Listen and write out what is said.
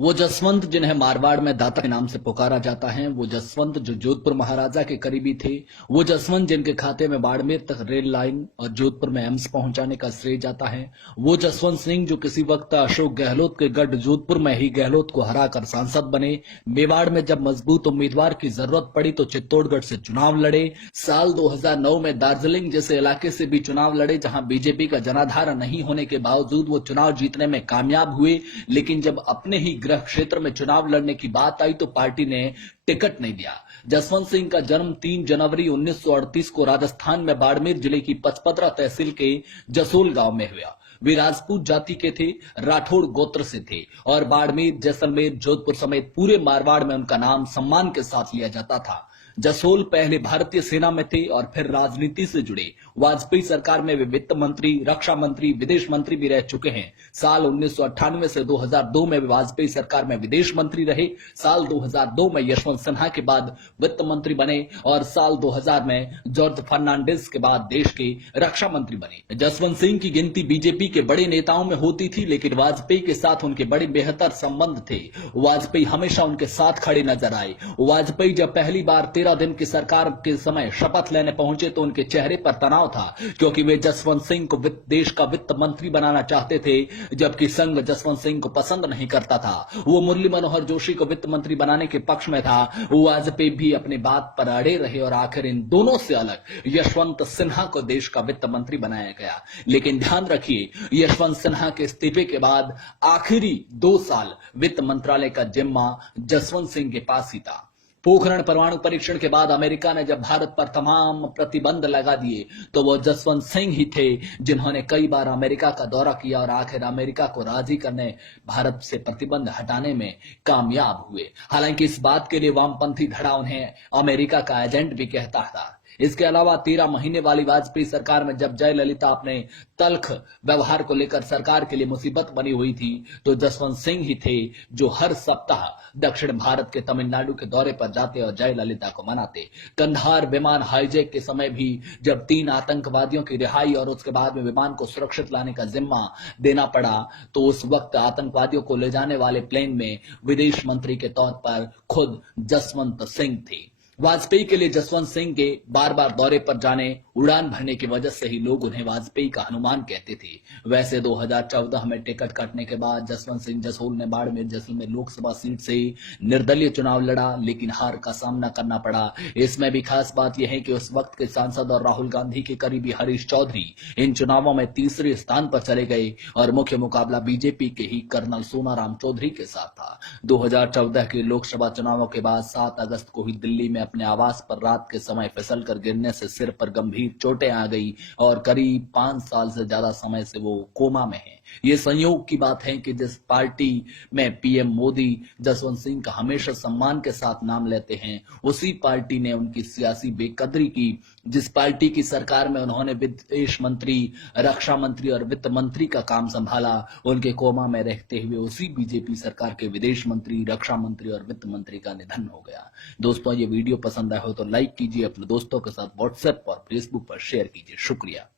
वो जसवंत जिन्हें मारवाड़ में दाता के नाम से पुकारा जाता है, वो जसवंत जो जोधपुर महाराजा के करीबी थे, वो जसवंत जिनके खाते में बाड़मेर तक रेल लाइन और जोधपुर में एम्स पहुंचाने का श्रेय जाता है, वो जसवंत सिंह जो किसी वक्त अशोक गहलोत के गढ़ जोधपुर में ही गहलोत को हराकर सांसद बने, मेवाड़ में जब मजबूत उम्मीदवार की जरूरत पड़ी तो चित्तौड़गढ़ से चुनाव लड़े, साल 2009 में दार्जिलिंग जैसे इलाके से भी चुनाव लड़े जहां बीजेपी का जनाधार नहीं होने के बावजूद वो चुनाव जीतने में कामयाब हुए। लेकिन जब अपने ही गृह क्षेत्र में चुनाव लड़ने की बात आई तो पार्टी ने टिकट नहीं दिया। जसवंत सिंह का जन्म 3 जनवरी 1938 को राजस्थान में बाड़मेर जिले की पचपदरा तहसील के जसोल गांव में हुआ। वे राजपूत जाति के थे, राठौड़ गोत्र से थे और बाड़मेर, जैसलमेर, जोधपुर समेत पूरे मारवाड़ में उनका नाम सम्मान के साथ लिया जाता था। जसोल पहले भारतीय सेना में थे और फिर राजनीति से जुड़े। वाजपेयी सरकार में वे वित्त मंत्री, रक्षा मंत्री, विदेश मंत्री भी रह चुके हैं। साल 1998 से 2002 में वे वाजपेयी सरकार में विदेश मंत्री रहे। साल 2002 में यशवंत सिन्हा के बाद वित्त मंत्री बने और साल 2000 में जॉर्ज फर्नांडिस के बाद देश के रक्षा मंत्री बने। जसवंत सिंह की गिनती बीजेपी के बड़े नेताओं में होती थी, लेकिन वाजपेयी के साथ उनके बड़े बेहतर संबंध थे। वाजपेयी हमेशा उनके साथ खड़े नजर आए। वाजपेयी जब पहली बार 13 दिन की सरकार के समय शपथ लेने पहुंचे तो उनके चेहरे पर तनाव था, क्योंकि वे जसवंत सिंह को देश का वित्त मंत्री बनाना चाहते थे, जबकि संघ जसवंत सिंह को पसंद नहीं करता था। वो मुरली मनोहर जोशी को वित्त मंत्री बनाने के पक्ष में था। वाजपेयी भी अपनी बात पर अड़े रहे और आखिर इन दोनों से अलग यशवंत सिन्हा को देश का वित्त मंत्री बनाया गया। लेकिन ध्यान रखिए, यशवंत सिन्हा के इस्तीफे के बाद आखिरी 2 साल वित्त मंत्रालय का जिम्मा जसवंत सिंह के पास ही था। पोखरण परमाणु परीक्षण के बाद अमेरिका ने जब भारत पर तमाम प्रतिबंध लगा दिए तो वो जसवंत सिंह ही थे जिन्होंने कई बार अमेरिका का दौरा किया और आखिर अमेरिका को राजी करने, भारत से प्रतिबंध हटाने में कामयाब हुए। हालांकि इस बात के लिए वामपंथी धड़ा उन्हें अमेरिका का एजेंट भी कहता था। इसके अलावा 13 महीने वाली वाजपेयी सरकार में जब जयललिता अपने तल्ख व्यवहार को लेकर सरकार के लिए मुसीबत बनी हुई थी तो जसवंत सिंह ही थे जो हर सप्ताह दक्षिण भारत के तमिलनाडु के दौरे पर जाते और जयललिता को मनाते। कंधार विमान हाईजैक के समय भी जब 3 आतंकवादियों की रिहाई और उसके बाद में विमान को सुरक्षित लाने का जिम्मा देना पड़ा तो उस वक्त आतंकवादियों को ले जाने वाले प्लेन में विदेश मंत्री के तौर पर खुद जसवंत सिंह थे। वाजपेयी के लिए जसवंत सिंह के बार बार दौरे पर जाने, उड़ान भरने की वजह से ही लोग उन्हें वाजपेयी का हनुमान कहते थे। वैसे 2014 में टिकट कटने के बाद जसवंत सिंह जसोल ने बाड़मेर जैसलमेर लोकसभा सीट से निर्दलीय चुनाव लड़ा, लेकिन हार का सामना करना पड़ा। इसमें भी खास बात यह है कि उस वक्त के सांसद और राहुल गांधी के करीबी हरीश चौधरी इन चुनावों में तीसरे स्थान पर चले गए और मुख्य मुकाबला बीजेपी के ही कर्नल सोनाराम चौधरी के साथ था। 2014 के लोकसभा चुनावों के बाद 7 अगस्त को ही दिल्ली में अपने आवास पर रात के समय फिसलकर गिरने से सिर पर गंभीर चोटें आ गई और करीब 5 साल से ज्यादा समय से वो कोमा में है। ये संयोग की बात है कि जिस पार्टी में पीएम मोदी जसवंत सिंह का हमेशा सम्मान के साथ नाम लेते हैं, उसी पार्टी ने उनकी सियासी बेकदरी की। जिस पार्टी की सरकार में उन्होंने विदेश मंत्री, रक्षा मंत्री और वित्त मंत्री का काम संभाला, उनके कोमा में रहते हुए उसी बीजेपी सरकार के विदेश मंत्री, रक्षा मंत्री और वित्त मंत्री का निधन हो गया। दोस्तों, ये वीडियो पसंद आए हो तो लाइक कीजिए, अपने दोस्तों के साथ व्हाट्सएप और फेसबुक पर शेयर कीजिए। शुक्रिया।